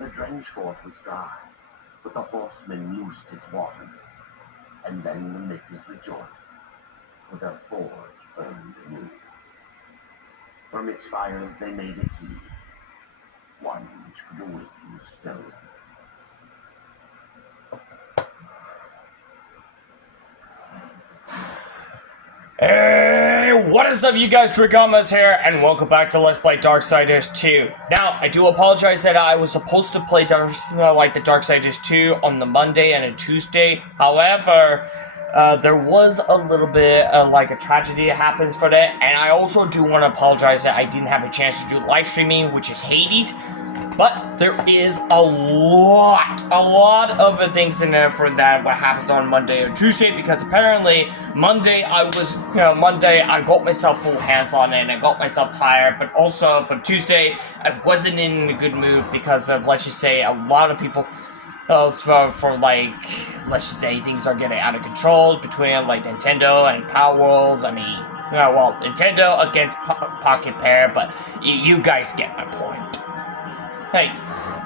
The drenched fort was dry, but the horsemen used its waters, and then the makers rejoiced, for their forge burned anew. From its fires they made a key, one which could awaken stone. Hey, what is up, you guys? Dragamas here, and welcome back to Let's Play Darksiders 2. Now, I do apologize that I was supposed to play the Darksiders 2 on the Monday and a Tuesday. However, there was a little bit of a tragedy that happens for that, and I also do want to apologize that I didn't have a chance to do live streaming, which is Hades. But there is a lot of things in there for that what happens on Monday or Tuesday, because apparently Monday I got myself full hands on it and I got myself tired, but also for Tuesday I wasn't in a good mood because of, let's just say, a lot of people let's just say things are getting out of control between Nintendo and Power Worlds. I mean, well, Nintendo against Pocket Pair, but you guys get my point. Right.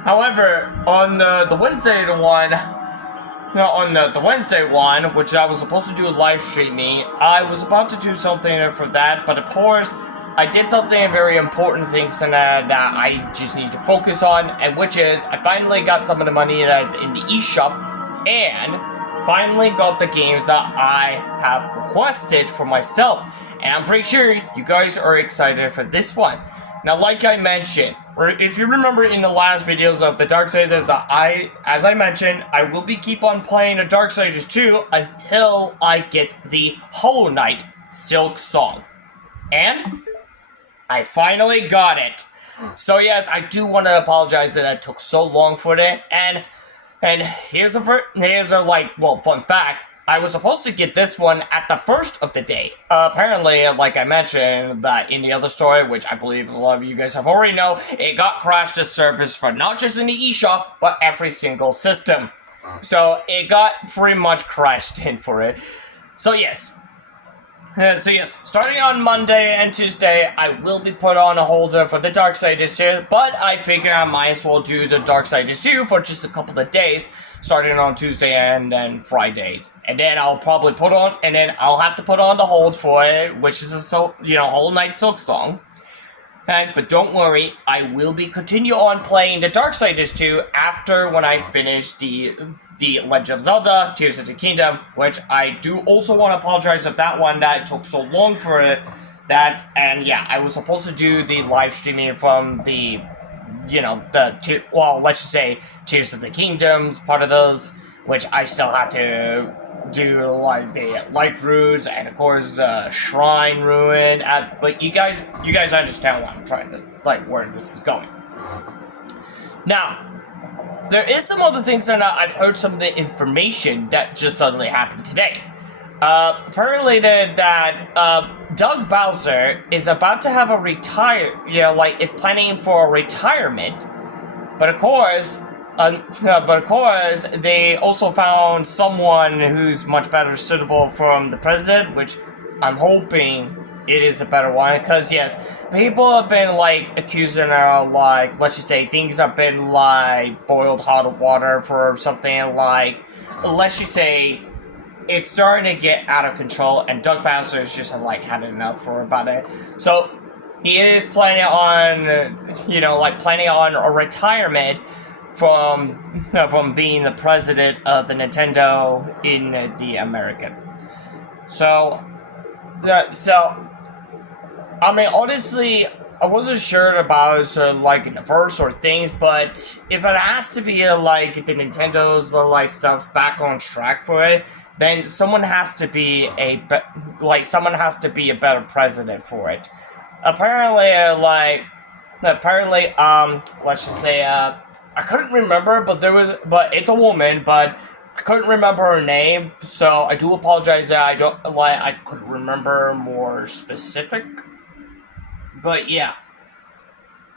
However, on the Wednesday one, which I was supposed to do live streaming, I was about to do something for that, but of course, I did something very important things that I just need to focus on, and which is, I finally got some of the money that's in the eShop, and finally got the games that I have requested for myself, and I'm pretty sure you guys are excited for this one. Now, like I mentioned, or if you remember in the last videos of the Darksiders, as I mentioned, I will be keep on playing the Darksiders 2 until I get the Hollow Knight Silk Song. And I finally got it. So yes, I do want to apologize that it took so long for it. And here's a fun fact. I was supposed to get this one at the first of the day. Apparently, like I mentioned that in the other story, which I believe a lot of you guys have already know, it got crashed the service for not just in the eShop, but every single system. So it got pretty much crashed in for it. So yes, starting on Monday and Tuesday, I will be put on a hold for the Darksiders 2, but I figure I might as well do the Darksiders 2 for just a couple of days, starting on Tuesday and then Friday. And then I'll probably I'll have to put on the hold for it, which is Hollow Knight Silk Song. But don't worry, I will be continue on playing the Darksiders 2 after when I finish the Legend of Zelda, Tears of the Kingdom, which I do also want to apologize of that one, that it took so long for it, and yeah, I was supposed to do the live streaming from the, let's just say, Tears of the Kingdoms, part of those, which I still have to do, the Light Roots, and of course, the Shrine Ruin, but you guys understand what I'm trying to, where this is going. Now, there is some other things that I've heard some of the information that just suddenly happened today. Apparently that Doug Bowser is about to have a is planning for a retirement, but of course, they also found someone who's much better suitable from the president, which I'm hoping it is a better one, because yes, people have been accusing her, let's just say things have been boiled hot water for something, let's just say it's starting to get out of control, and Doug Bowser is just had enough for about it. So he is planning on a retirement from being the president of the Nintendo in the American. So I mean, honestly, I wasn't sure about in the verse or things, but if it has to be the Nintendo's stuff's back on track for it, then someone has to be a better president for it. Apparently, let's just say, I couldn't remember, but it's a woman, but I couldn't remember her name, so I do apologize that I couldn't remember more specific. But yeah.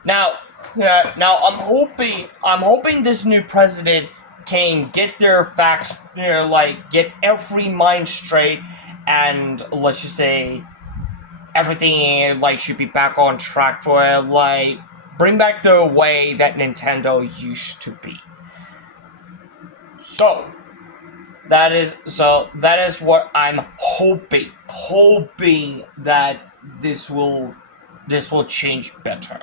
Now I'm hoping this new president can get their facts, get every mind straight, and let's just say everything should be back on track for it. bring back the way that Nintendo used to be. So that is what I'm hoping that this will change better.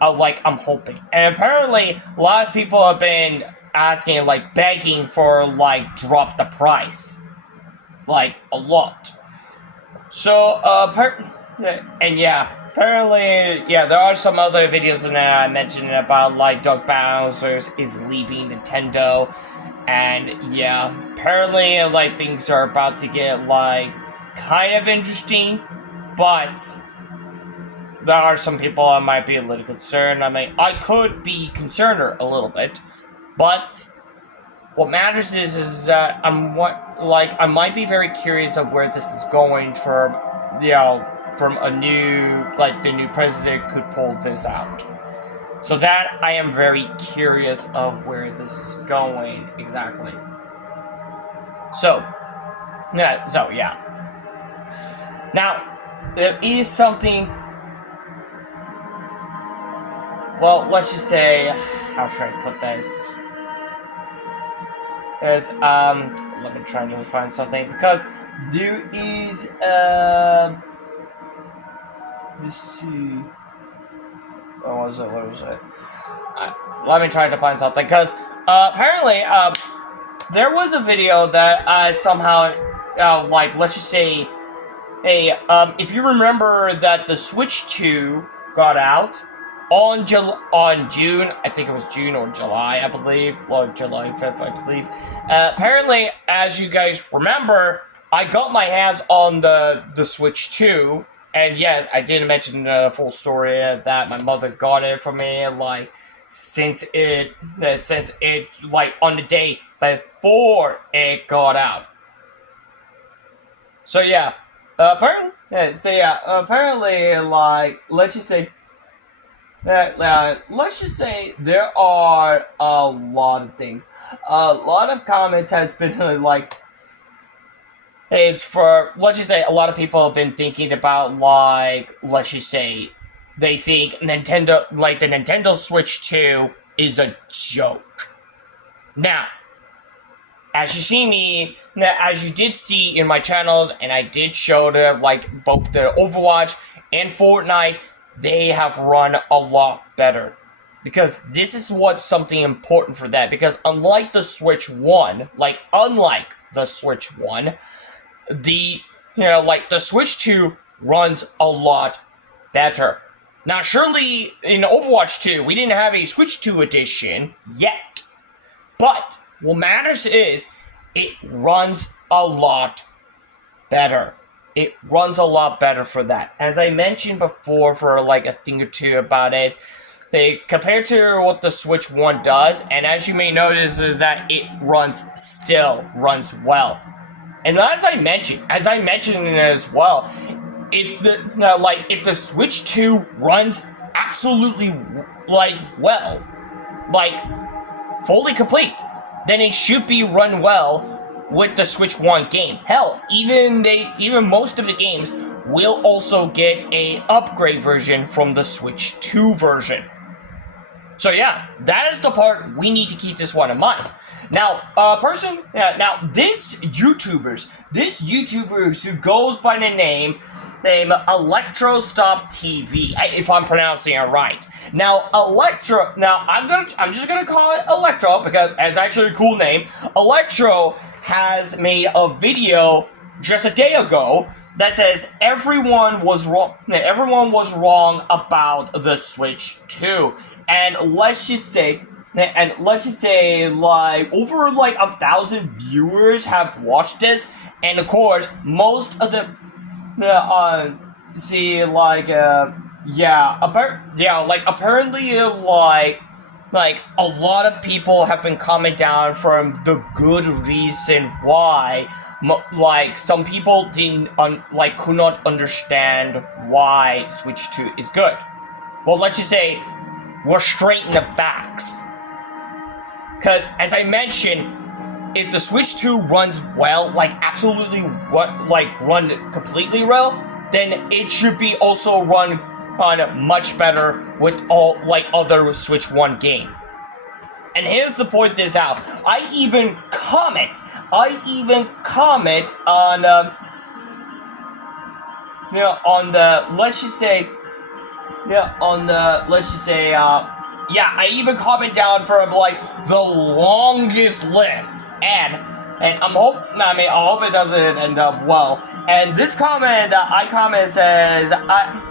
I'm hoping. And apparently a lot of people have been asking, like begging for like drop the price. Like a lot. So apparently there are some other videos in there I mentioned about like Doug Bowser is leaving Nintendo. And yeah, apparently like things are about to get like kind of interesting, but there are some people I might be a little concerned. I mean, I could be concerned a little bit, but what matters is that I might be very curious of where this is going from a new, like the new president could pull this out. So that I am very curious of where this is going exactly. So yeah. Now, there is something. Well, let's just say, how should I put this? There's let me try and just find something, because there is let's see. What was it? Let me try to find something, because apparently there was a video that somehow let's just say, hey, if you remember that the Switch 2 got out on June, I think it was June or July, I believe, or July 5th, I believe. Apparently, as you guys remember, I got my hands on the Switch 2. And yes, I didn't mention the full story that my mother got it for me, like, since it, like, on the day before it got out. So yeah, apparently, like, let's just say there are a lot of things. A lot of comments has been like, it's for, let's just say, a lot of people have been thinking about, like, let's just say, they think Nintendo, like, the Nintendo Switch 2 is a joke. Now, as you did see in my channels, and I did show the, like, both the Overwatch and Fortnite, they have run a lot better. Because this is what's something important for that. Because unlike the Switch 1, the Switch 2 runs a lot better. Now, surely, in Overwatch 2, we didn't have a Switch 2 edition yet. But, what matters is, it runs a lot better. It runs a lot better for that. As I mentioned before, for like a thing or two about it, compared to what the Switch 1 does, and as you may notice, is that it still runs well. And as I mentioned as well, if the Switch 2 runs absolutely, like, well, like, fully complete, then it should be run well with the Switch 1 game. Hell, even most of the games will also get a upgrade version from the Switch 2 version. So yeah, that is the part we need to keep this one in mind. Now, this YouTuber who goes by the name Electro-Stop TV, if I'm pronouncing it right. Now, I'm just gonna call it Electro because it's actually a cool name. Electro has made a video just a day ago that says everyone was wrong about the Switch 2. And let's just say, like, over, like, 1,000 viewers have watched this, and of course, most of the, apparently, like, a lot of people have been coming down from the good reason why, like, some people could not understand why Switch 2 is good. Well, let's just say, we're straight in the facts. Because, as I mentioned, if the Switch 2 runs well, like, run completely well, then it should be also run on much better with all like other Switch 1 game. And here's the point this out. I even comment on on the I even comment down for like the longest list, and I hope it doesn't end up well. And this comment that I comment says, I'm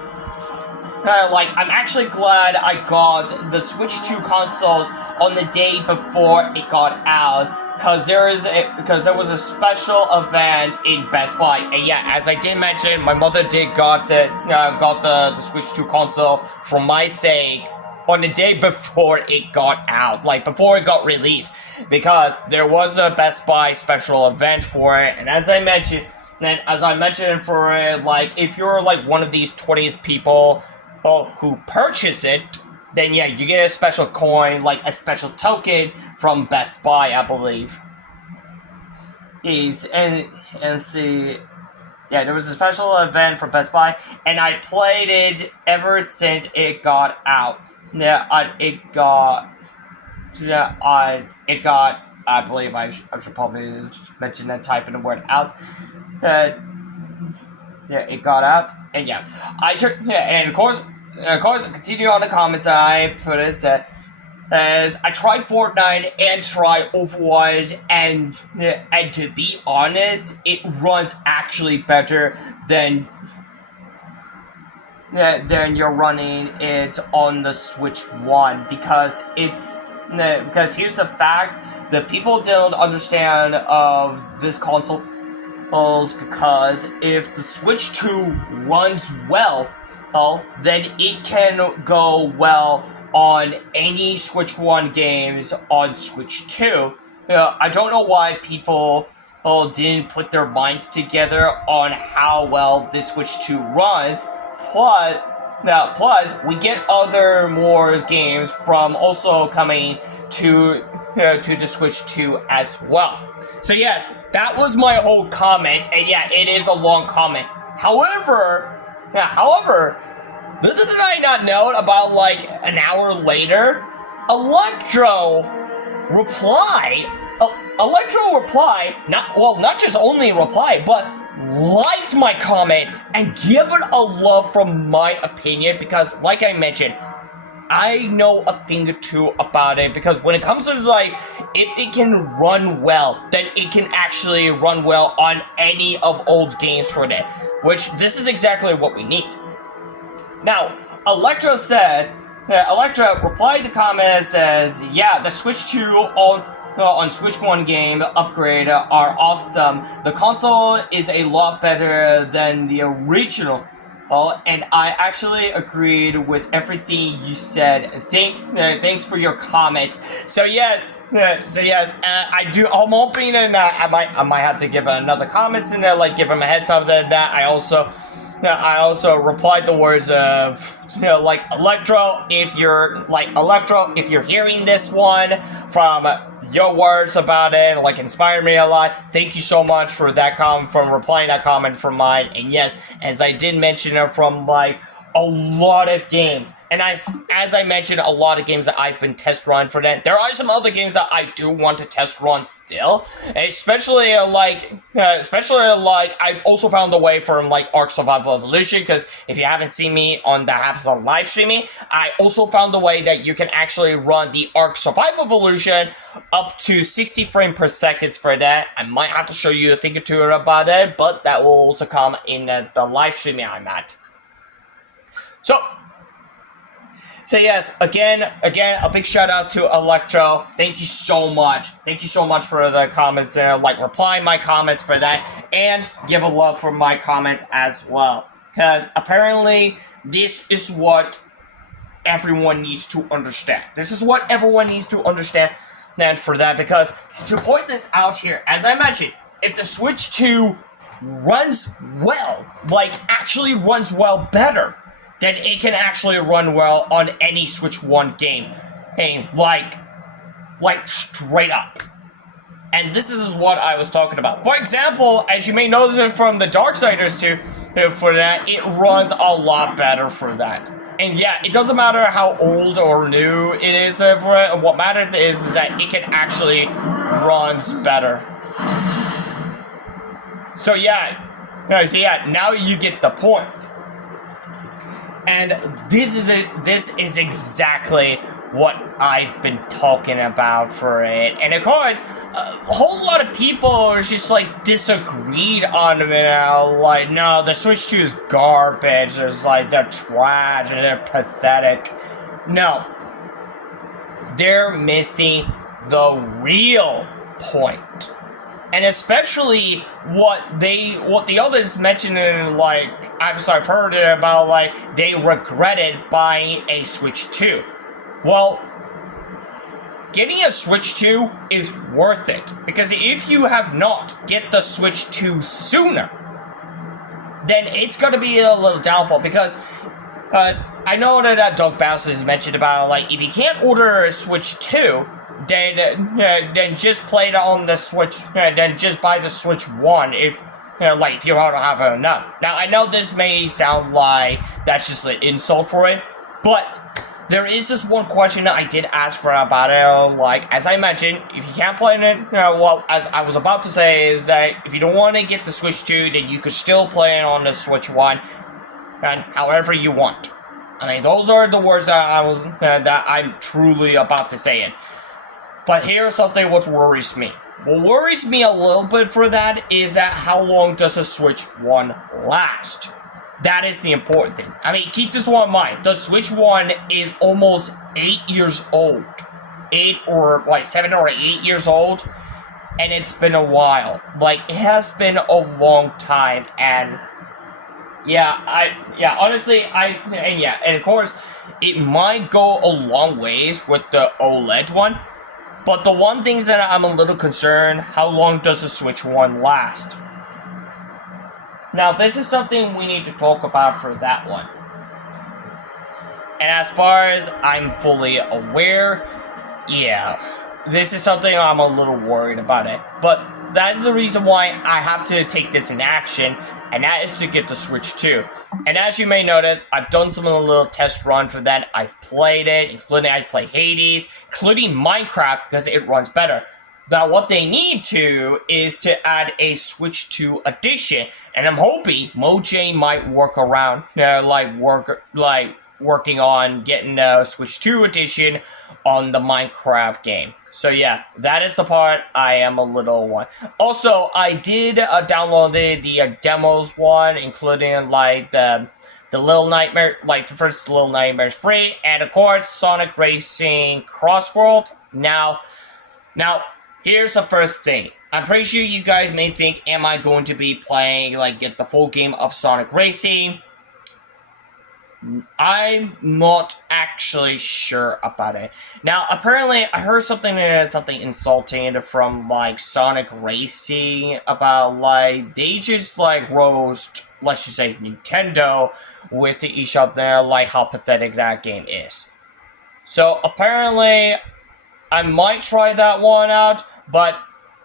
actually glad I got the Switch 2 consoles on the day before it got out, because there was a special event in Best Buy. And yeah, as I did mention, my mother did got the Switch 2 console for my sake on the day before it got out, like before it got released, because there was a Best Buy special event for it. And as I mentioned for it, like if you're like one of these 20th people who purchase it, then yeah, you get a special coin, like a special token from Best Buy, I believe. Yes, and see, yeah, there was a special event for Best Buy, and I played it ever since it got out. I believe I should probably mention that, type in the word out. It got out, and yeah, and of course, continue on the comments I put is that as I tried Fortnite and tried Overwatch, and to be honest, it runs actually better than you're running it on the Switch 1, because here's the fact that people don't understand of this console, because if the Switch 2 runs well, then it can go well on any Switch 1 games on Switch 2. I don't know why people didn't put their minds together on how well this Switch 2 runs. Plus, we get more games from also coming to the Switch 2 as well. So yes, that was my whole comment, and yeah, it is a long comment. However, little did I not know, about like an hour later, Electro replied, not just only replied, but liked my comment and given a love from my opinion, because like I mentioned, I know a thing or two about it, because when it comes to like, if it can run well, then it can actually run well on any of old games for that, which this is exactly what we need. Now, Electra replied to the comment and says, yeah, the Switch 2 on Switch 1 game upgrade are awesome. The console is a lot better than the original. And I actually agreed with everything you said. Thanks for your comments. So yes, I do. I'm hoping that I might have to give another comments and like give him a heads up that I also replied the words of like Electro, if you're hearing this one from your words about it, like inspired me a lot. Thank you so much for that from replying that comment from mine. And yes, as I did mention it from like a lot of games, and as I mentioned, a lot of games that I've been test run for that. There are some other games that I do want to test run still, especially like I've also found a way from like Ark Survival Evolution, because if you haven't seen me on the apps on live streaming, I also found a way that you can actually run the Ark Survival Evolution up to 60 frames per second for that. I might have to show you a thing or two about it, but that will also come in the live streaming I'm at. So yes, again, a big shout out to Electro. Thank you so much. Thank you so much for the comments there, like replying my comments for that, and give a love for my comments as well. Because apparently, this is what everyone needs to understand. This is what everyone needs to understand for that, because to point this out here, as I mentioned, if the Switch 2 runs well, like actually runs well better, then it can actually run well on any Switch 1 game. Hey, like straight up. And this is what I was talking about. For example, as you may notice from the Darksiders 2, for that. It runs a lot better for that. And yeah, it doesn't matter how old or new it is for it. What matters is that it can actually runs better. So yeah, now you get the point. And this is exactly what I've been talking about for it. And of course, a whole lot of people are just like disagreed on it now. Like, no, the Switch 2 is garbage. It's like they're trash and they're pathetic. No, they're missing the real point. And especially what the others mentioned in, like, I've heard it about, like, they regretted buying a Switch 2. Well, getting a Switch 2 is worth it. Because if you have not get the Switch 2 sooner, then it's going to be a little downfall. Because I know that Doug Bowser has mentioned about, like, if you can't order a Switch 2, then just play it on the Switch. Then just buy the Switch 1 if if you don't have enough. Now I know this may sound like that's just an insult for it, but there is this one question that I did ask for about it. Like, as I mentioned, if you can't play it, well, as I was about to say, is that if you don't want to get the Switch 2, then you could still play it on the Switch 1, and however you want. I mean, those are the words that I'm truly about to say it. But here's something what worries me. What worries me a little bit for that is that how long does a Switch 1 last? That is the important thing. I mean, keep this one in mind. The Switch 1 is almost 8 years old. 7 or 8 years old. And it's been a while. Like, it has been a long time. And honestly, and of course, it might go a long ways with the OLED one. But the one thing that I'm a little concerned, how long does the Switch 1 last? Now, this is something we need to talk about for that one. And as far as I'm fully aware, this is something I'm a little worried about it. But that is the reason why I have to take this in action, and that is to get the Switch 2. And as you may notice, I've done some little test run for that. I've played it, including I play Hades, including Minecraft, because it runs better. Now, what they need to is to add a Switch 2 edition, and I'm hoping Mojang might work around, working on getting a Switch 2 edition on the Minecraft game. So yeah, that is the part I am a little one. Also, I did download the demos one, including like the Little Nightmare, like the first Little Nightmares free, and of course Sonic Racing Crossworld. Now, here's the first thing. I'm pretty sure you guys may think, am I going to be playing, get the full game of Sonic Racing? I'm not actually sure about it. Now, apparently, I heard something insulting from, Sonic Racing about, they just, roast, let's just say, Nintendo with the eShop there, how pathetic that game is. So, apparently, I might try that one out, but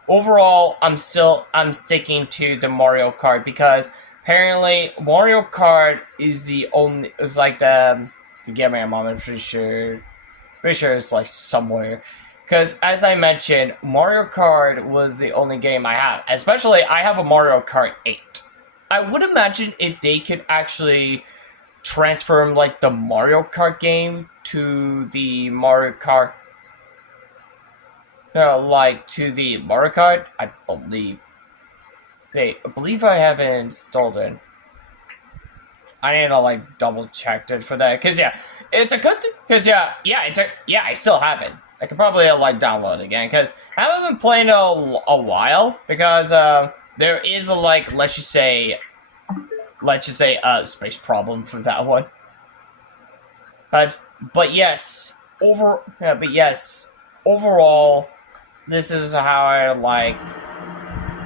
overall, I'm sticking to the Mario Kart because apparently Mario Kart is the Game Man Mom, I'm pretty sure it's somewhere. Because as I mentioned, Mario Kart was the only game I have. Especially, I have a Mario Kart 8. I would imagine if they could actually transform the Mario Kart game to the Mario Kart. To the Mario Kart, I believe I have it installed it. I need to double check it for that, cause it's a good thing. Cause I still have it. I could probably download it again, cause I haven't been playing it a while, because there is a let's just say a space problem for that one. But yes, overall, this is how I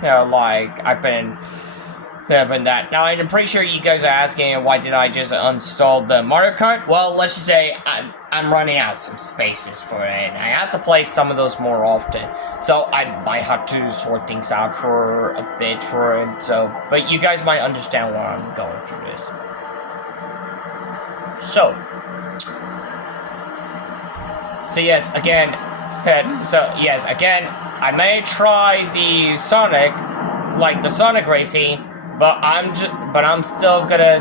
I've been than that. Now, I'm pretty sure you guys are asking why did I just uninstall the Mario Kart? Well, let's just say I'm running out of some spaces for it, and I have to play some of those more often. So I might have to sort things out for a bit for it. So, but you guys might understand why I'm going through this. So yes, again, I may try the Sonic, like the Sonic racing, but I'm still gonna,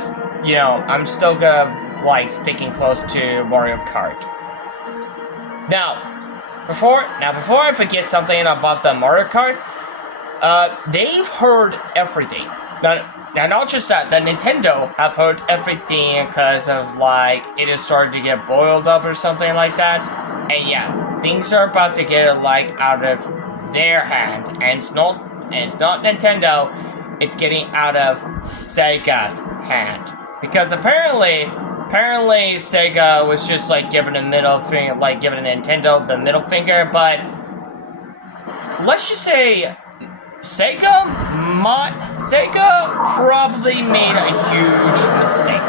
I'm still gonna like sticking close to Mario Kart. Now, before I forget something about the Mario Kart, they've heard everything. Now, not just that, the Nintendo have heard everything because of like it is starting to get boiled up or something like that. And yeah, things are about to get like out of their hands, and it's not Nintendo, it's getting out of Sega's hand. Because apparently Sega was just like giving a middle finger, like giving Nintendo the middle finger, but let's just say Sega probably made a huge mistake.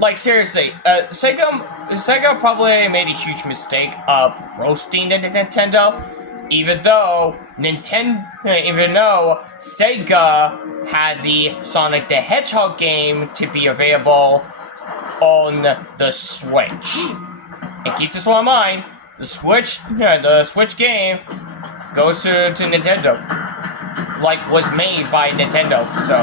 Like seriously, Sega probably made a huge mistake of roasting the Nintendo, even though Sega had the Sonic the Hedgehog game to be available on the Switch. And keep this one in mind, the Switch game goes to Nintendo. Like, was made by Nintendo, so.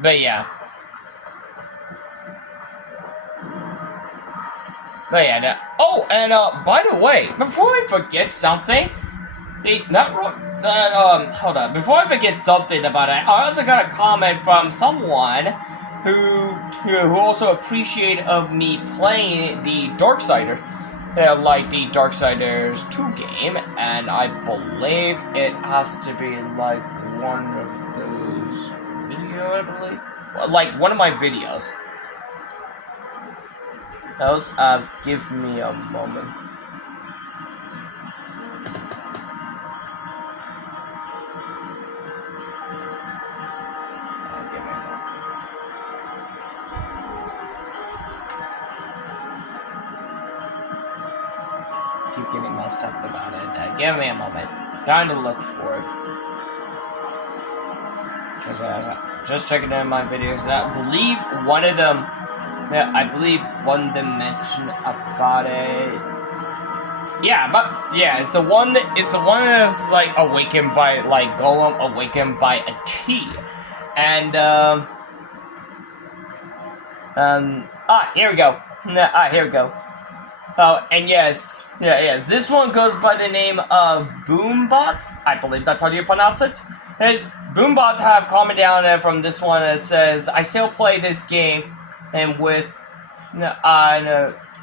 But yeah. Oh, and by the way, before I forget something, hold on. Before I forget something about it, I also got a comment from someone who also appreciated of me playing the Darksiders, like the Darksiders 2 game, and I believe it has to be like one of those videos, I believe. Like one of my videos. Those, give me a moment. Keep getting messed up about it. Give me a moment. Trying to look for it. Because I'm just checking in my videos. I believe one of them mentioned about it. Yeah, but yeah, it's the one that's like awakened by like Golem awakened by a key. And here we go. Here we go. Oh, and yes, this one goes by the name of Boombots. I believe that's how you pronounce it. And Boombots have comment down there from this one that says, I still play this game, and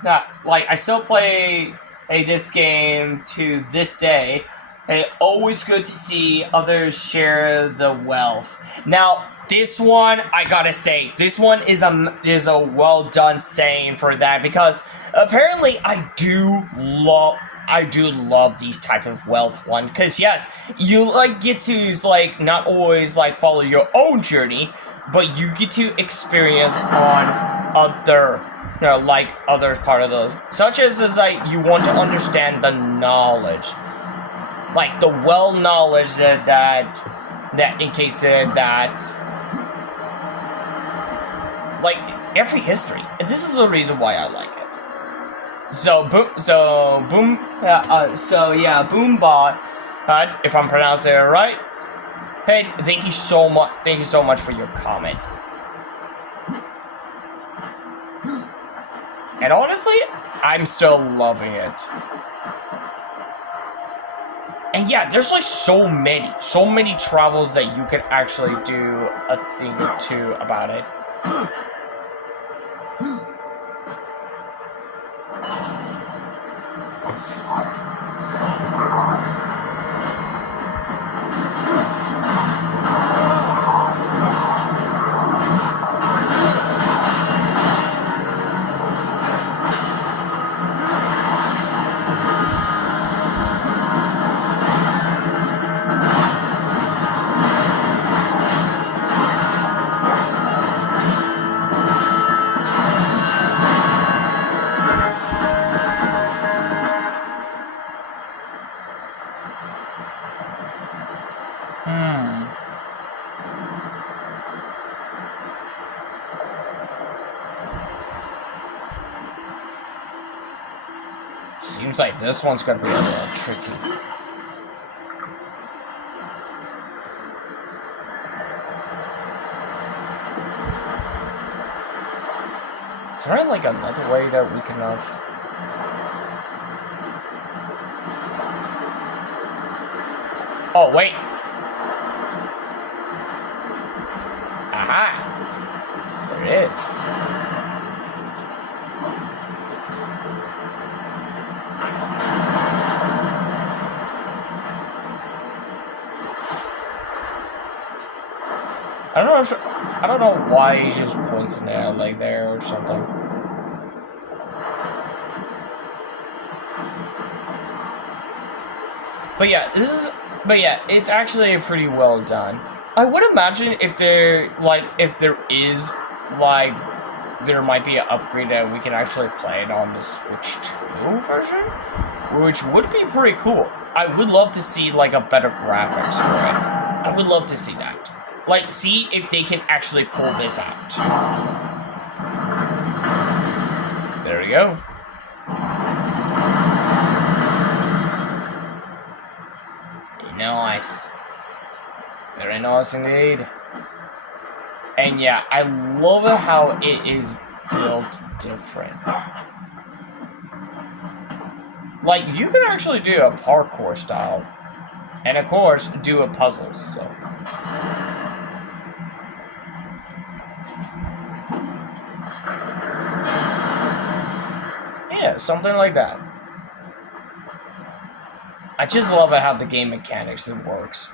I still play this game to this day. And always good to see others share the wealth. Now, this one, I gotta say, this one is a well done saying for that, because apparently I do love these type of wealth one, because yes, you like get to like not always like follow your own journey, but you get to experience on other like other part of those, such as like you want to understand the knowledge, like the well knowledge that in case that like every history, and this is the reason why I like it. Boombot, if I'm pronouncing it right. Hey, thank you so much for your comments. And honestly, I'm still loving it. And yeah, there's like so many travels that you can actually do a thing or two about it. Seems like this one's gonna be a little tricky. Is there like another way that we can Oh, wait. Aha. There it is. I don't know why he just points in there like there or something. But yeah, it's actually pretty well done. I would imagine if there is there might be an upgrade that we can actually play it on the Switch 2 version, which would be pretty cool. I would love to see like a better graphics for it. I would love to see that. Like, see if they can actually pull this out. There we go. Nice. Very nice indeed. And yeah, I love how it is built different. Like, you can actually do a parkour style. And of course, do a puzzle, so. Yeah, something like that. I just love it how the game mechanics it works.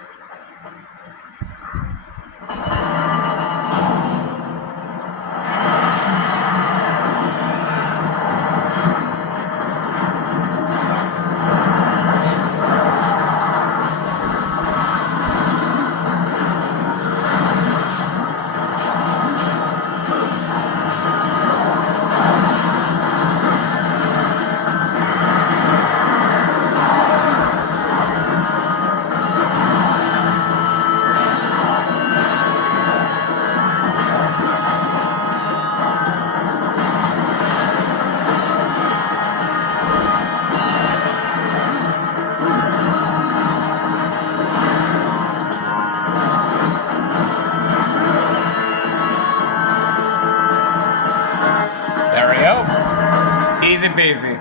Easy peasy.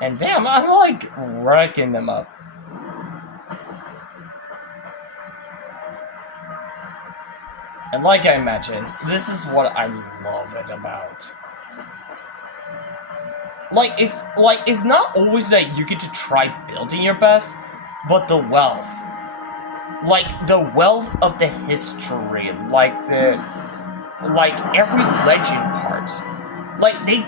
And damn, I'm like wrecking them up. And like I mentioned, this is what I love it about. It's not always that you get to try building your best, but the wealth. Like the wealth of the history, like every legend parts, they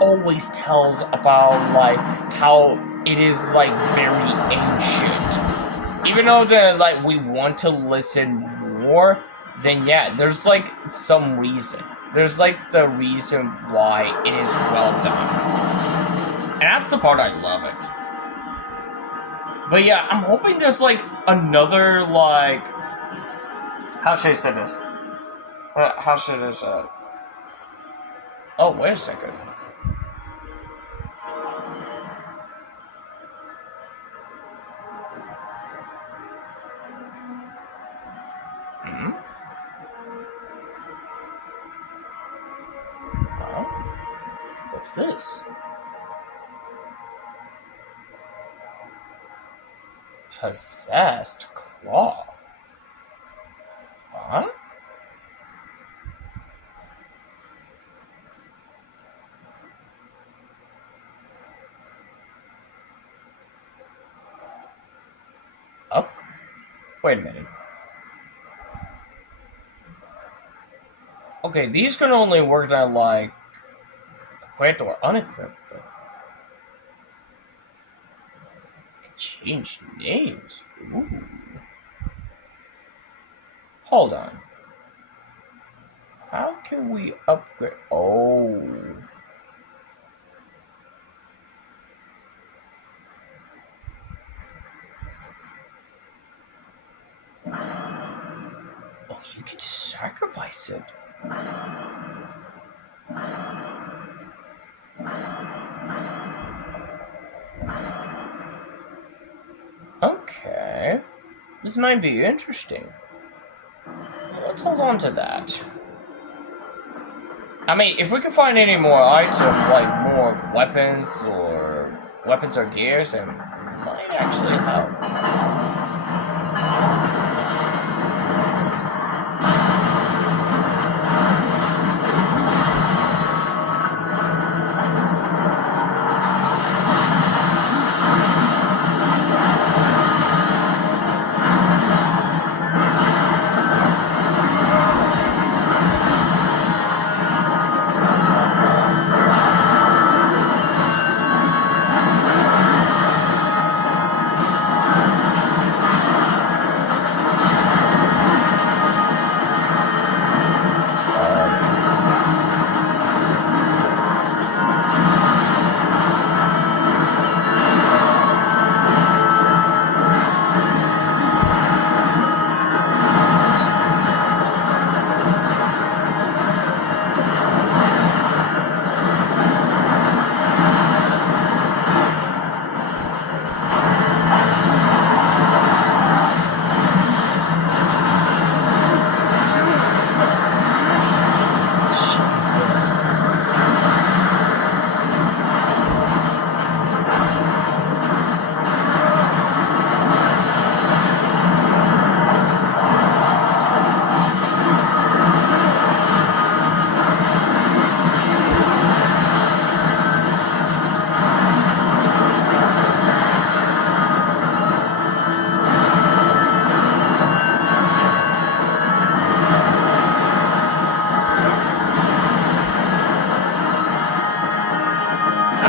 always tells about like how it is like very ancient. Even though we want to listen more, then yeah, there's like some reason. There's like the reason why it is well done, and that's the part I love it. But yeah, I'm hoping there's like another like, how should I say this? How should I say it? Oh, wait a second. Hmm? Huh? What's this? Possessed claw. Huh? Up? Wait a minute. Okay, these can only work on like equipped or unequipped, but it changed names. Ooh. Hold on. How can we upgrade? Oh. you could sacrifice it. Okay. This might be interesting. Let's hold on to that. I mean, if we can find any more items, like more weapons or gears, then it might actually help.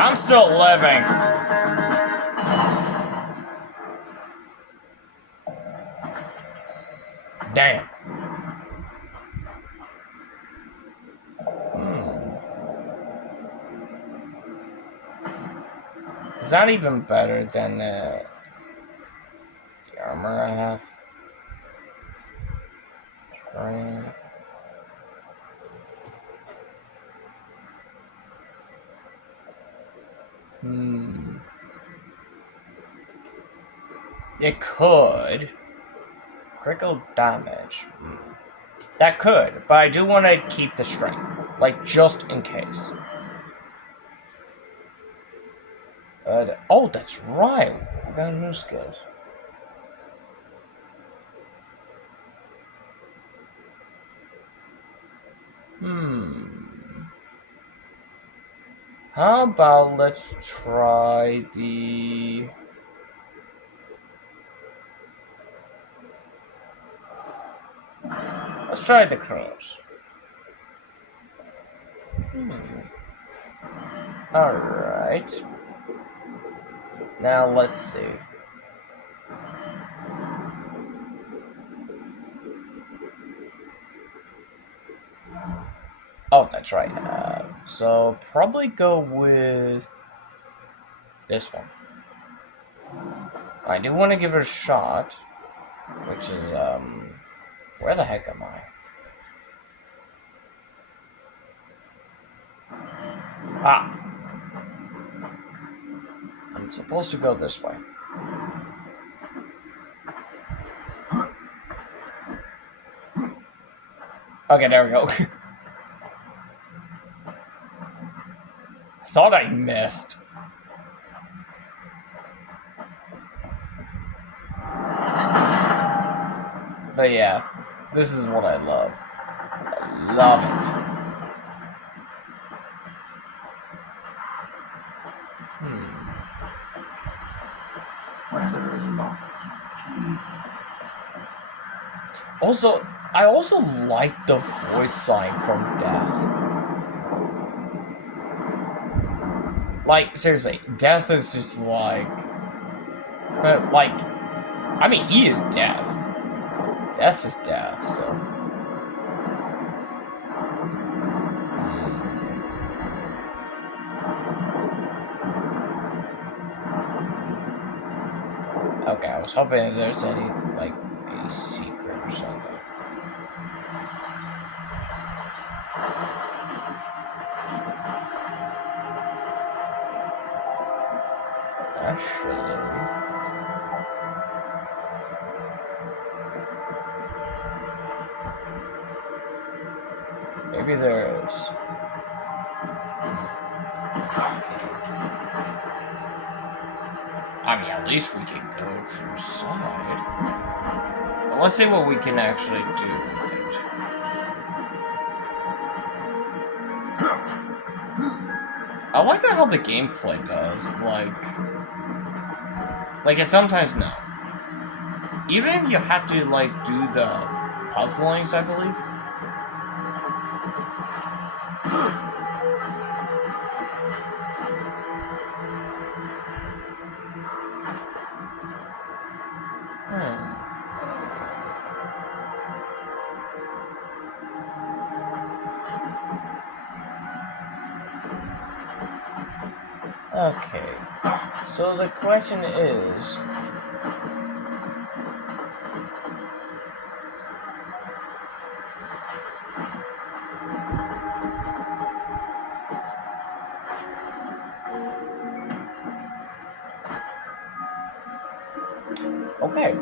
I'm still living. Damn. It's not even better than the armor I have. Strength. It could. Critical damage. That could, but I do want to keep the strength. Like, just in case. Oh, that's right. I got new skills. How about let's try the... Let's try the crows. Alright. Now let's see. Oh, that's right. So probably go with this one. I do want to give it a shot, which is where the heck am I? Ah, I'm supposed to go this way. Okay, there we go. Thought I missed. But yeah, this is what I love. I love it. Where there is not. Also, I also like the voice line from Death. Like, seriously, Death is just like... I mean, he is Death. Death is Death, so... Okay, I was hoping if there's any, like, a secret or something. Maybe there is. I mean, at least we can go to the side. Well, let's see what we can actually do with it. I like how the gameplay does, like it sometimes no. Even if you have to, like, do the puzzlings, I believe. Okay, so the question is, okay.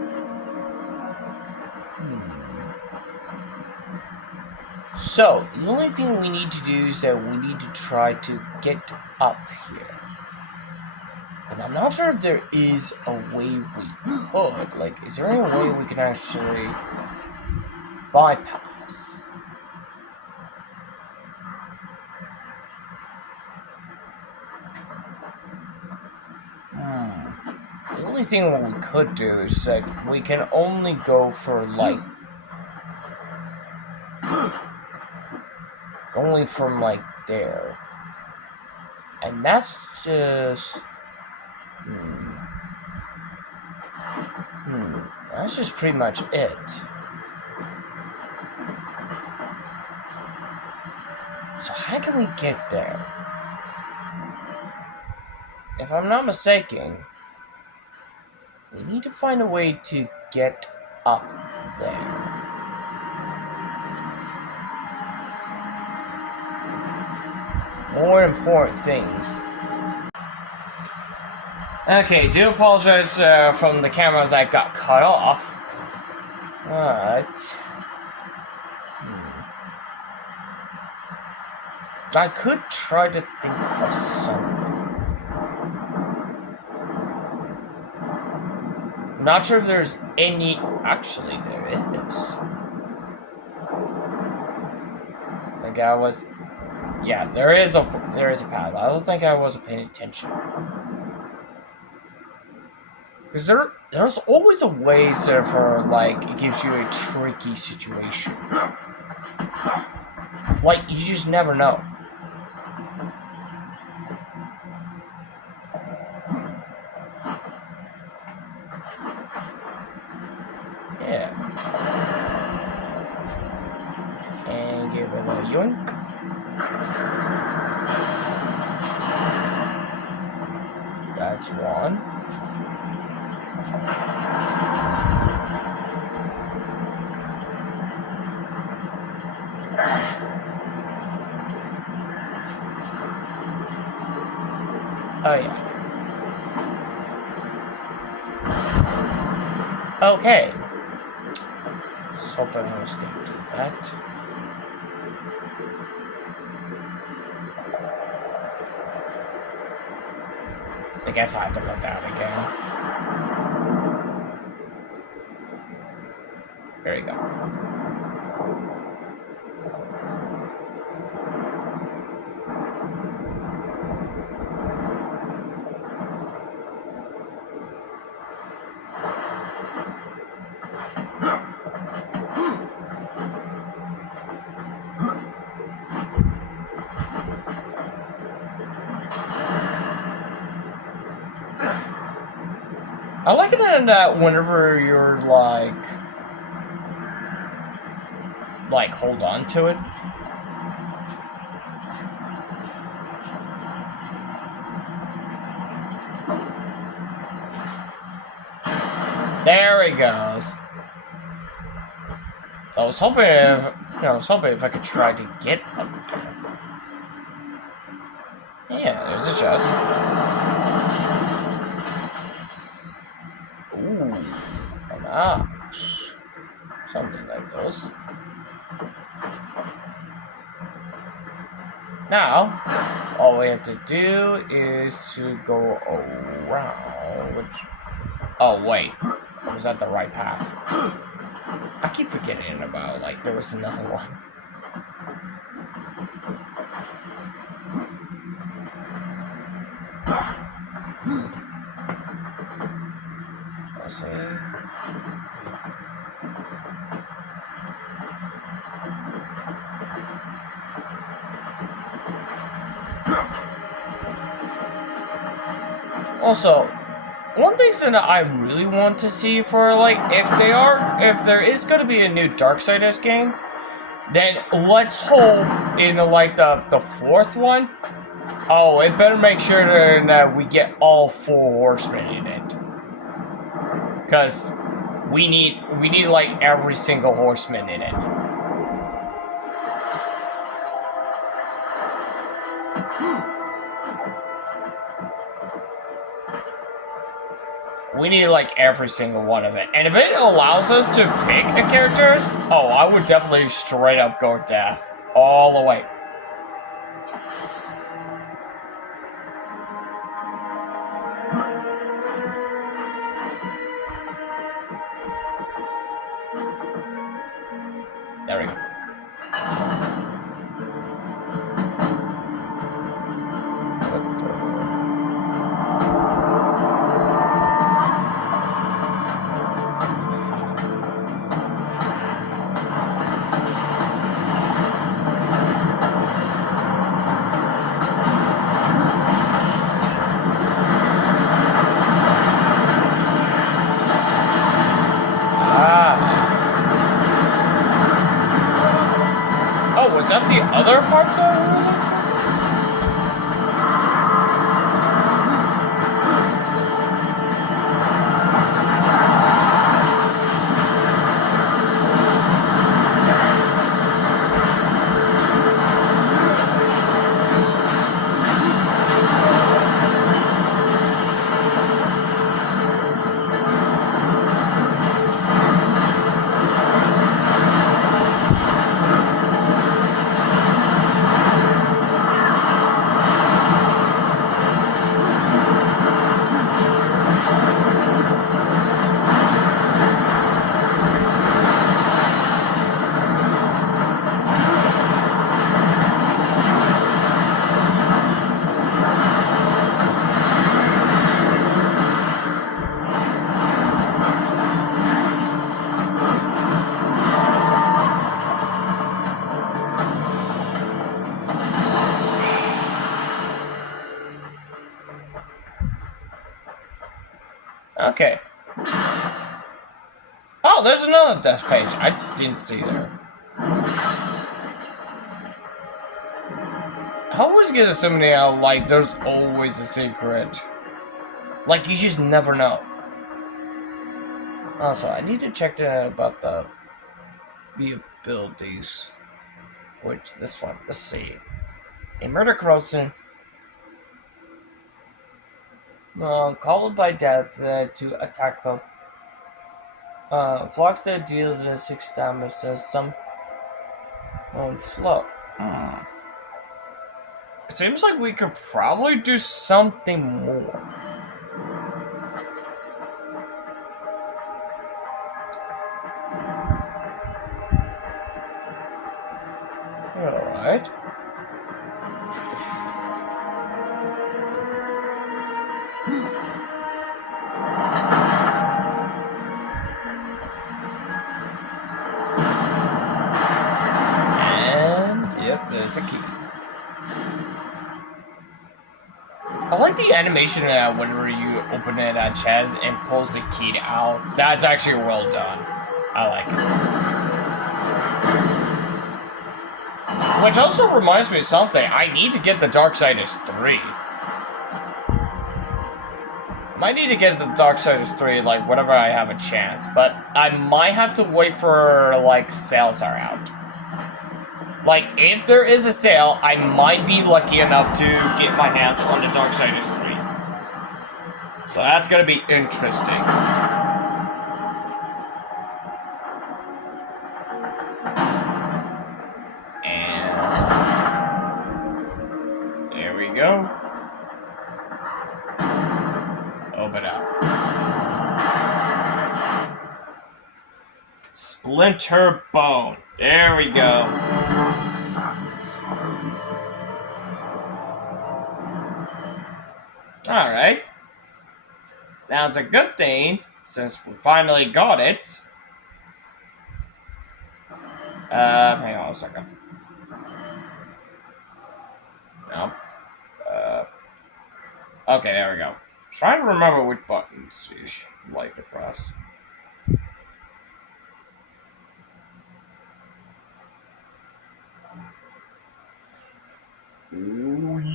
So, the only thing we need to do is that we need to try to get up here. And I'm not sure if there is a way we could. Like, is there any way we can actually bypass? The only thing what we could do is that we can only go for, like, only from, like, there. And that's just... That's just pretty much it. So how can we get there? If I'm not mistaken, we need to find a way to get up there. More important things. Okay, do apologize from the cameras that got cut off. But I could try to think of something. Not sure if there's any. Actually, there is. Like I was. Yeah, there is a path. I don't think I wasn't paying attention. Because there's always a way for, like, it gives you a tricky situation. Like, you just never know. Yeah. And give it a yoink. That's one. Oh yeah. Okay. Just hoping I was going to do that. I guess I have to go down again. There we go. I like it that whenever you're like hold on to it. There he goes. I was hoping if I could try to get up there. Yeah, there's a chest. Ah, something like those. Now, all we have to do is to go around, which... Oh, wait. Was that the right path? I keep forgetting about, like, there was another one. Let's see. Also, one thing that I really want to see for, like, if there is going to be a new Darksiders game, then let's hope in, like, the fourth one, oh, it better make sure that we get all 4 horsemen in it. Because we need, like, every single horseman in it. We need, like, every single one of it. And if it allows us to pick the characters, oh, I would definitely straight up go death. All the way. There we go. Was that the other parts of it? Okay. Oh, there's another death page. I didn't see there. I always get assuming out, like, there's always a secret. Like, you just never know. Also, I need to check about the abilities. Which, this one, let's see. A murder corruption. Called by death to attack foe. Flocks that deal the 6 damage as some flow. It seems like we could probably do something more. Alright. There's a key. I like the animation whenever you open it at chest and pulls the key out. That's actually well done. I like it. Which also reminds me of something. I need to get the Darksiders 3. Might need to get the Darksiders 3, like, whenever I have a chance. But I might have to wait for, like, sales are out. Like, if there is a sale, I might be lucky enough to get my hands on the Darksiders 3. So that's gonna be interesting. Splinter-Bone. There we go. Alright. Now it's a good thing, since we finally got it. Hang on a second. Nope. Okay, there we go. Trying to remember which buttons you like to press. Oh yeah.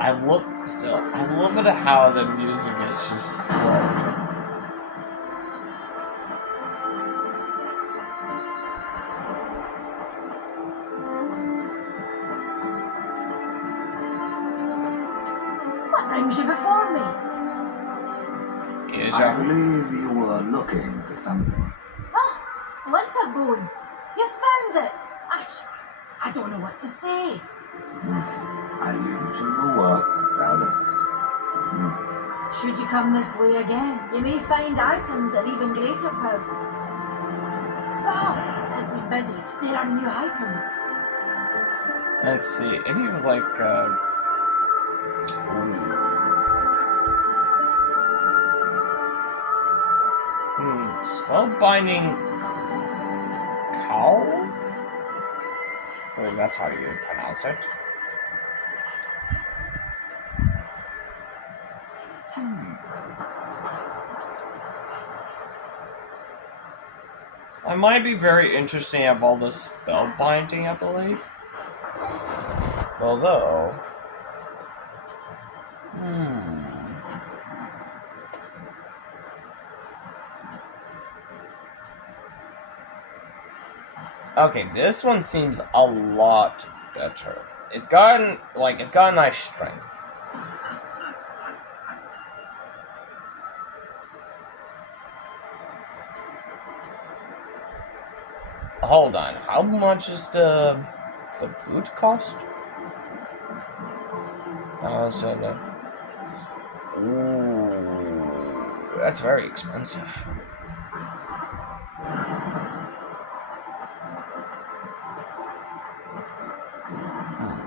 I love it how the music is just flowing. What brings you before me? Yes, I believe you were looking for something. Oh, Splinter-Bone. You found it. I don't know what to say. I leave you to your work, Alice. Should you come this way again, you may find items of even greater power. Alice has been busy. There are new items. Let's see. Any of like spellbinding cowl? I think that's how you pronounce it. It might be very interesting to have all this spellbinding, I believe. Although... Okay, this one seems a lot better. It's got a nice strength. Hold on, how much is the boot cost? Ooh, that's very expensive.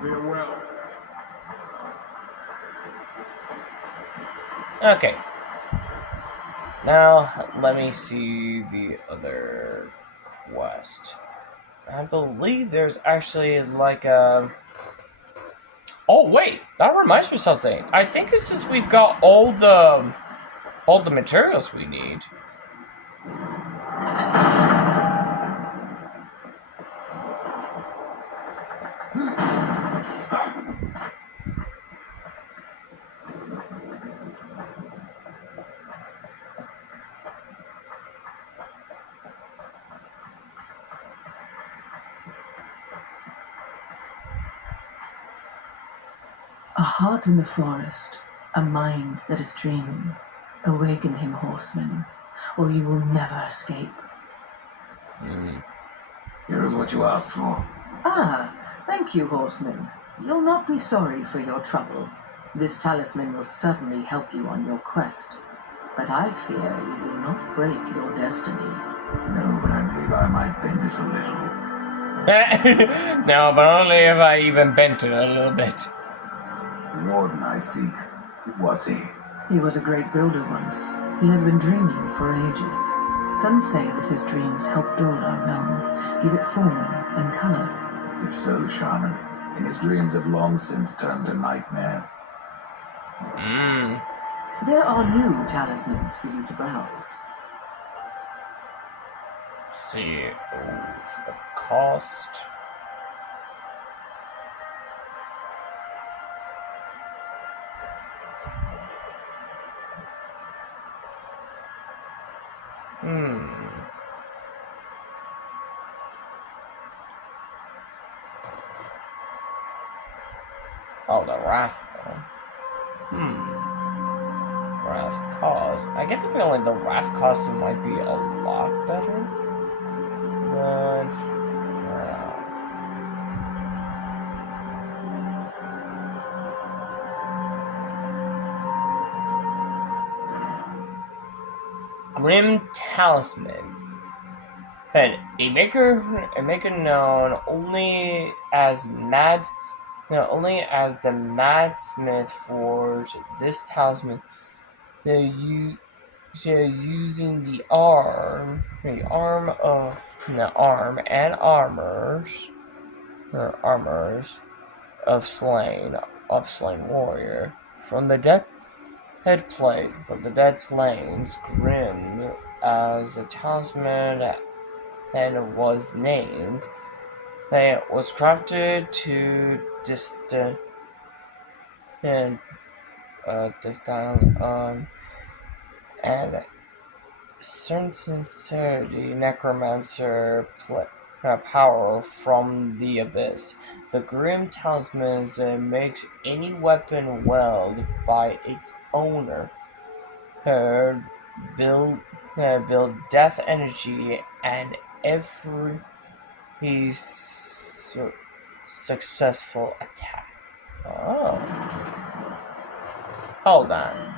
Farewell. Okay. Now, let me see the other quest. I believe there's actually like a... Oh wait, that reminds me of something. I think it's since we've got all the materials we need. A heart in the forest, a mind that is dreaming. Awaken him, horseman, or you will never escape. Here is what you asked for. Ah, thank you, horseman. You'll not be sorry for your trouble. This talisman will certainly help you on your quest. But I fear you will not break your destiny. No, but I believe I might bend it a little. No, but only if I even bent it a little bit. The warden I seek, who was he? He was a great builder once. He has been dreaming for ages. Some say that his dreams help build our realm, give it form and color. If so, Shaman, then his dreams have long since turned to nightmares. There are new talismans for you to browse. See, the cost. Oh, the Wrath. Wrath Cause. I get the feeling the Wrath costume might be a lot better. But Grim Talisman. And a maker known only as the Mad Smith forged this talisman. Using the arm and armors of slain warrior from the dead plains, Grim as a talisman and was named. It was crafted to distill and certain sincerity necromancer power from the abyss. The Grim Talisman makes any weapon weld by its owner. Build death energy and every successful attack. Oh. Hold on.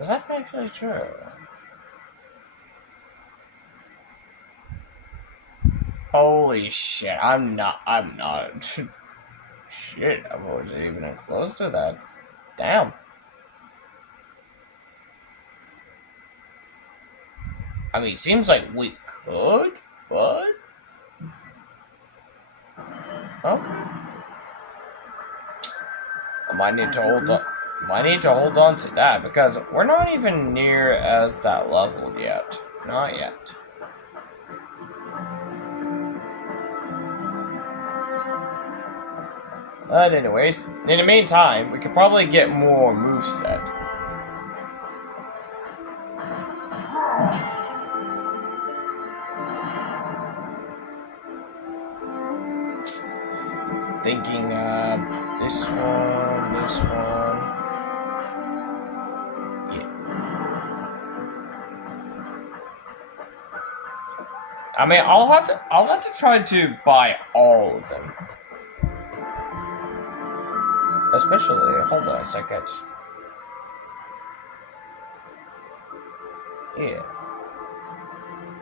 Is that actually true? Holy shit, I'm not. Shit, I wasn't even close to that. Damn. I mean, it seems like we could, but... Okay. I might need to hold on to that, because we're not even near as that level yet. Not yet. But anyways, in the meantime, we could probably get more moveset. Thinking this one. Yeah. I mean, I'll have to try to buy all of them. Especially, hold on a second. Yeah.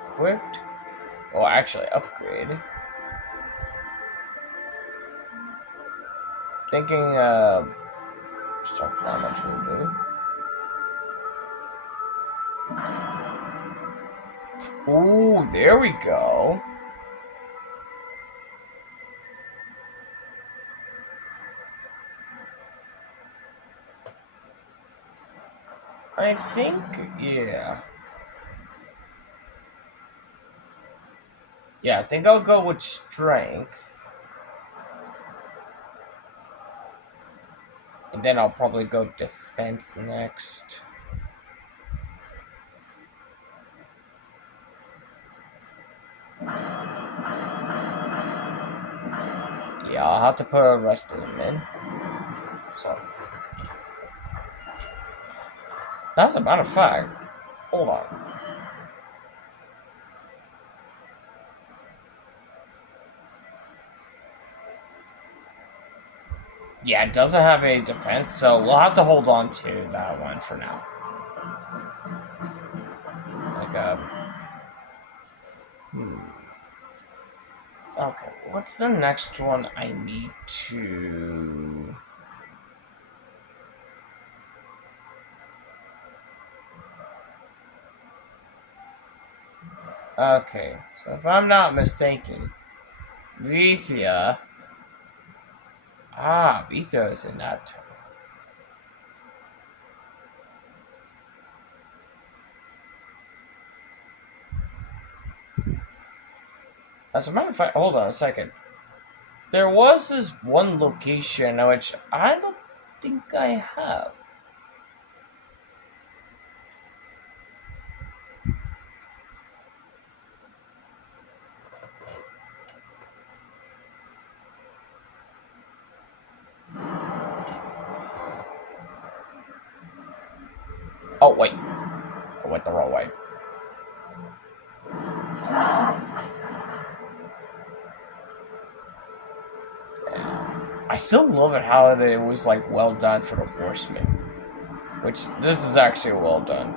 Equipped. Well, actually, upgrade. Thinking, start how much we'll do. Ooh, there we go. I think, yeah. Yeah, I think I'll go with strength. And then I'll probably go defense next. Yeah, I'll have to put the rest of them in. So. As a matter of fact, hold on. Yeah, it doesn't have a defense, so we'll have to hold on to that one for now. Like, Okay, what's the next one I need to... Okay, so if I'm not mistaken, Vithia... Vithia is in that turn. As a matter of fact, hold on a second. There was this one location which I don't think I have. Oh, wait. I went the wrong way. I still love it how it was, like, well done for the horsemen. Which, this is actually well done.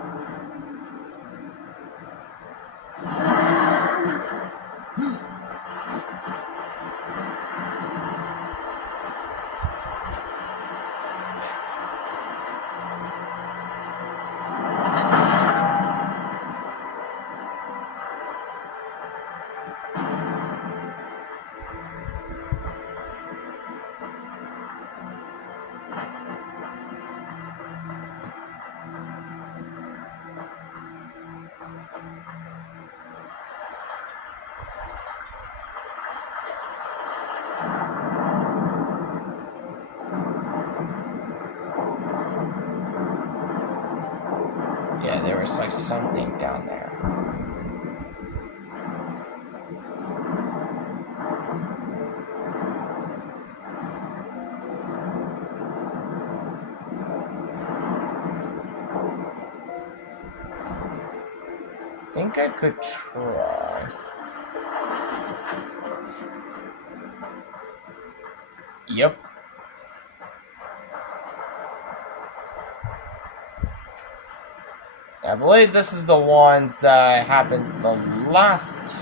Yeah, there was like something down there. I think I could try. Yep. I believe this is the one that happens the last time.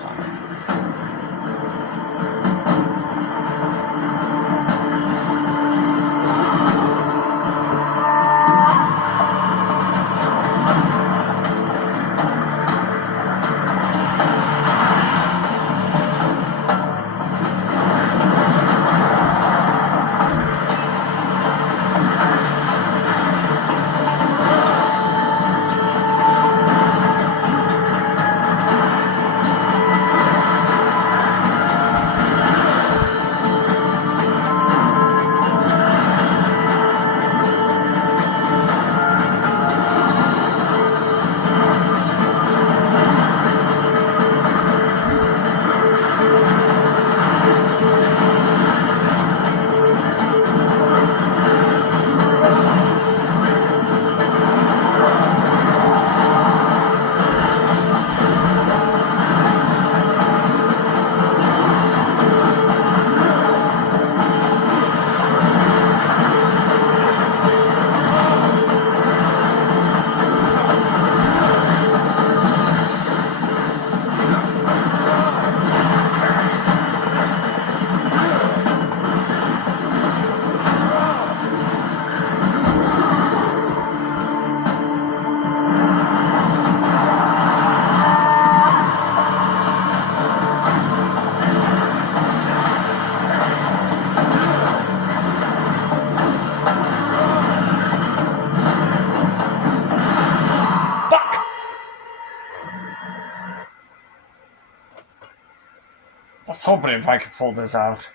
I was hoping if I could pull this out.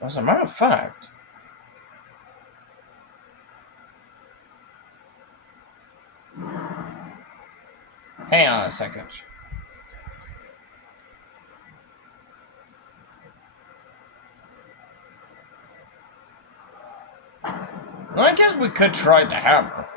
As a matter of fact, hang on a second. Well, I guess we could try the hammer.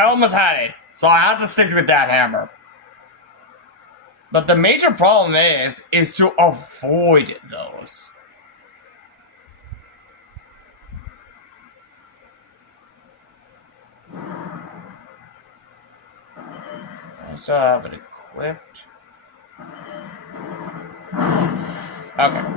I almost had it. So I have to stick with that hammer. But the major problem is to avoid those. I still have it equipped. Okay.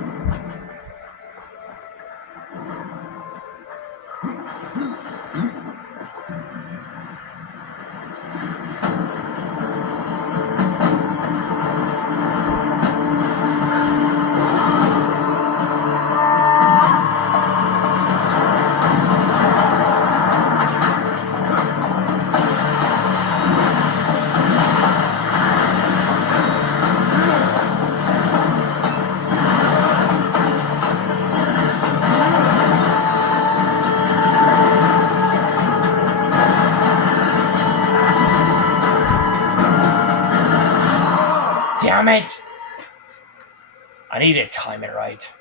Damn it! I need to time it right.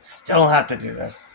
Still have to do this.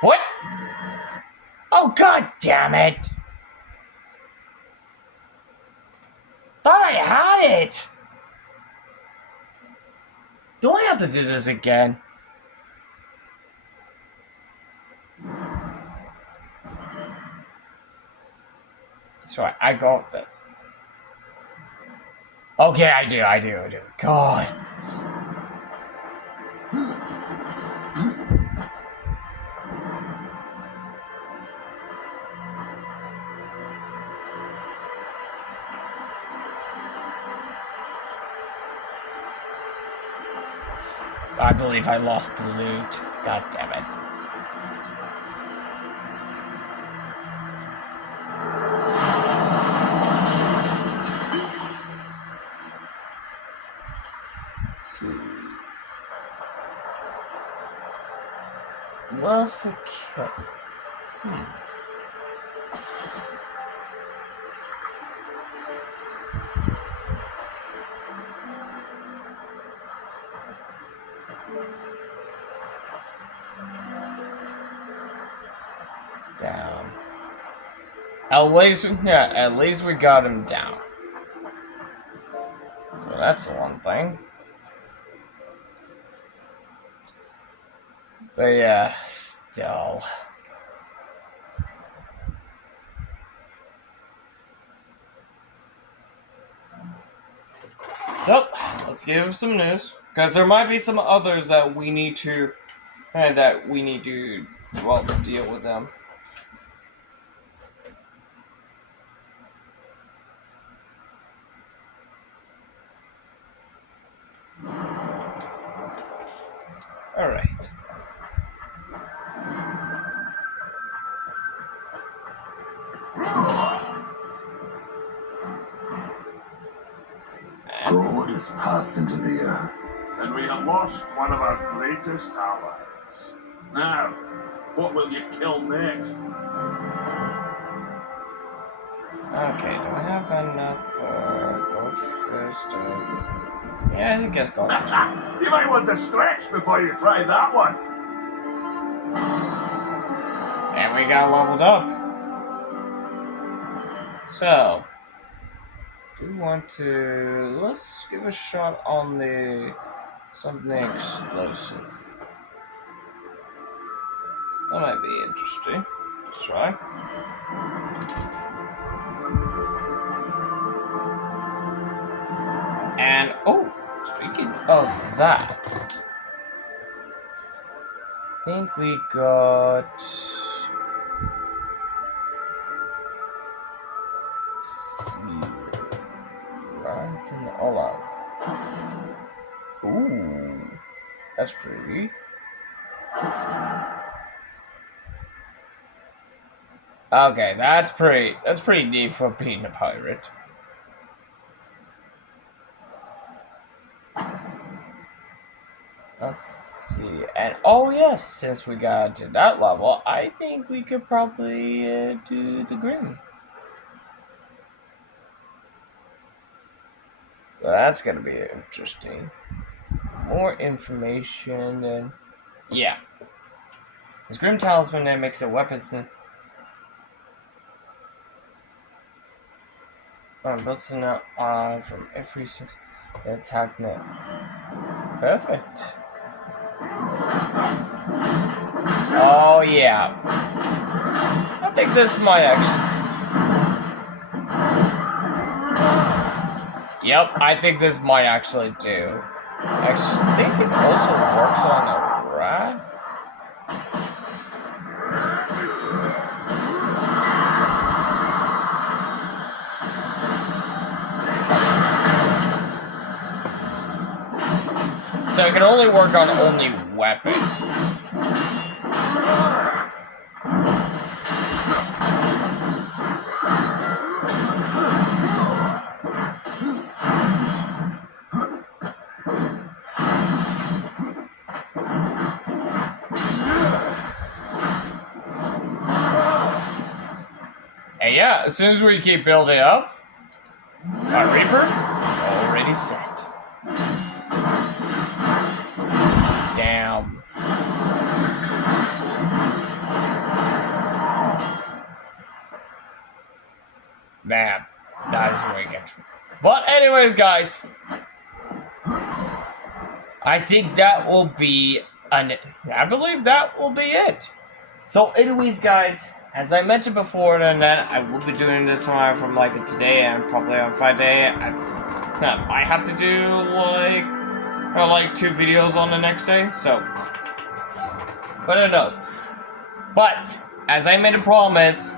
What? Oh, god damn it! Thought I had it! Do I have to do this again? That's right, I got that. Okay, I do. God. I believe I lost the loot. God damn it. What else we kill? Down. At least we got him down. So that's one thing. But yeah, still. So, let's give some news. Because there might be some others that we need to, well, deal with them. Alright. God has passed into the earth. And we have lost one of our greatest allies. Now, what will you kill next? Okay, do I have enough gold first? Yeah, I think it's gold. You might want to stretch before you try that one. And we got leveled up. So, do we want to... Let's give a shot on the... something explosive. That might be interesting. Let's try. And, oh, speaking of that, I think we got... Right in the all out. Ooh, that's pretty. Okay, that's pretty neat for being a pirate. Let's see, and oh yes, since we got to that level, I think we could probably do the Grim. So that's gonna be interesting. More information and yeah. This Grim Talisman that makes the weapons and builds it up from every 6 attack net. Perfect. Oh yeah. I think this might actually. Yep, I think this might actually do. I think it also works on a rat. So it can only work on only weapons. And yeah, as soon as we keep building up, our Reaper already set. Damn. Man, that is wicked. But anyways, guys, I think that will be I believe that will be it. So anyways, guys, as I mentioned before, and then I will be doing this one from like today and probably on Friday. I have to do like 2 videos on the next day, so but who knows. But as I made a promise,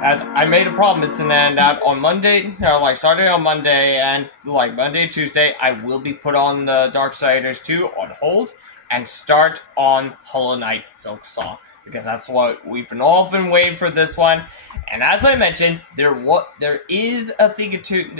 as I made a promise, and then that on Monday, like starting on Monday and like Monday, Tuesday, I will be put on the Darksiders 2 on hold and start on Hollow Knight Silksong, because that's what we've all been waiting for this one. And as I mentioned, there is a thing or two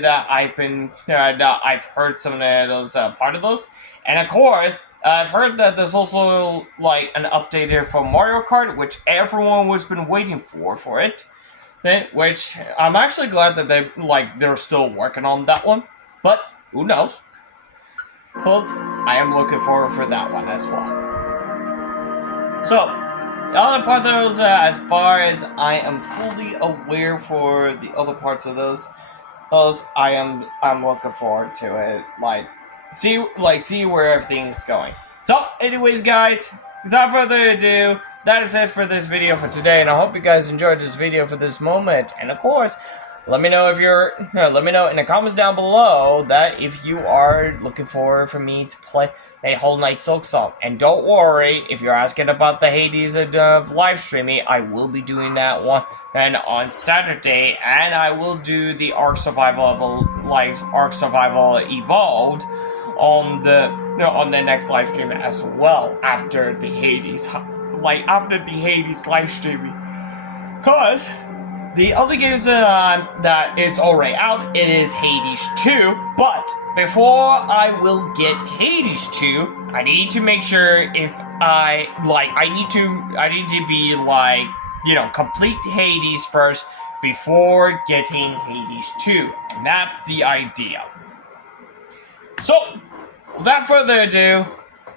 that I've heard some of those part of those, and of course. I've heard that there's also like an update here from Mario Kart, which everyone has been waiting for it. Which I'm actually glad that they're still working on that one. But who knows? Plus, I am looking forward for that one as well. So, the other part of those, as far as I am fully aware for the other parts of those I'm looking forward to it. See where everything is going. So, anyways, guys, without further ado, that is it for this video for today, and I hope you guys enjoyed this video for this moment. And of course, let me know in the comments down below that if you are looking for me to play a Hollow Knight Silksong. And don't worry, if you're asking about the Hades live streaming, I will be doing that one and on Saturday, and I will do the Ark Survival Evolved on the next live stream as well after the Hades live streaming, cause the other games that it's already out, it is Hades 2, but before I will get Hades 2, I need to make sure if I need to be complete Hades first before getting Hades 2, and that's the idea. So, without further ado,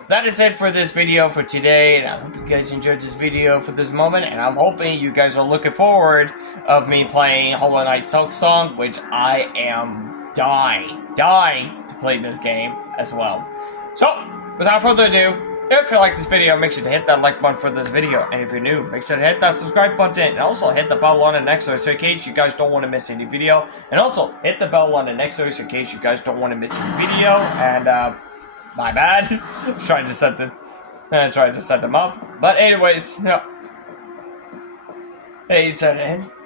that is it for this video for today, and I hope you guys enjoyed this video for this moment, and I'm hoping you guys are looking forward of me playing Hollow Knight Silksong, which I am dying to play this game as well. So, without further ado, if you like this video, make sure to hit that like button for this video, and if you're new, make sure to hit that subscribe button, and also hit the bell on the next one, so in case you guys don't want to miss any video, and also hit the bell on the next one, so in case you guys don't want to miss any video, and my bad. Trying to set them up. But anyways,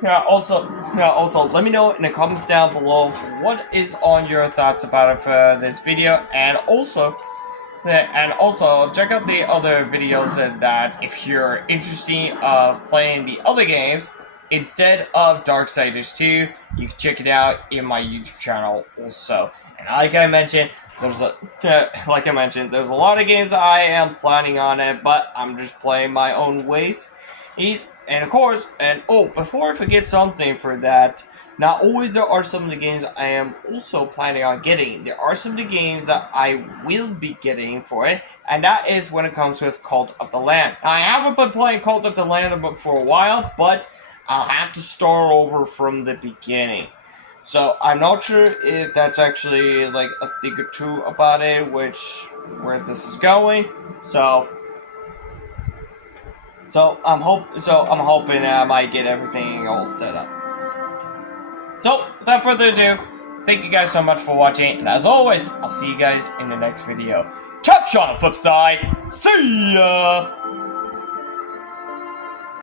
also let me know in the comments down below what is on your thoughts about it for this video, and also check out the other videos that if you're interested of playing the other games instead of Darksiders 2, you can check it out in my YouTube channel also. And like I mentioned, there's a lot of games that I am planning on it, but I'm just playing my own ways. And of course, before I forget something for that, not always there are some of the games I am also planning on getting. There are some of the games that I will be getting for it, and that is when it comes with Cult of the Lamb. Now, I haven't been playing Cult of the Lamb for a while, but I'll have to start over from the beginning. So I'm not sure if that's actually like a thing or two about it, where this is going. So I'm hoping I might get everything all set up. So without further ado, thank you guys so much for watching, and as always, I'll see you guys in the next video. Catch you on the flip side. See ya.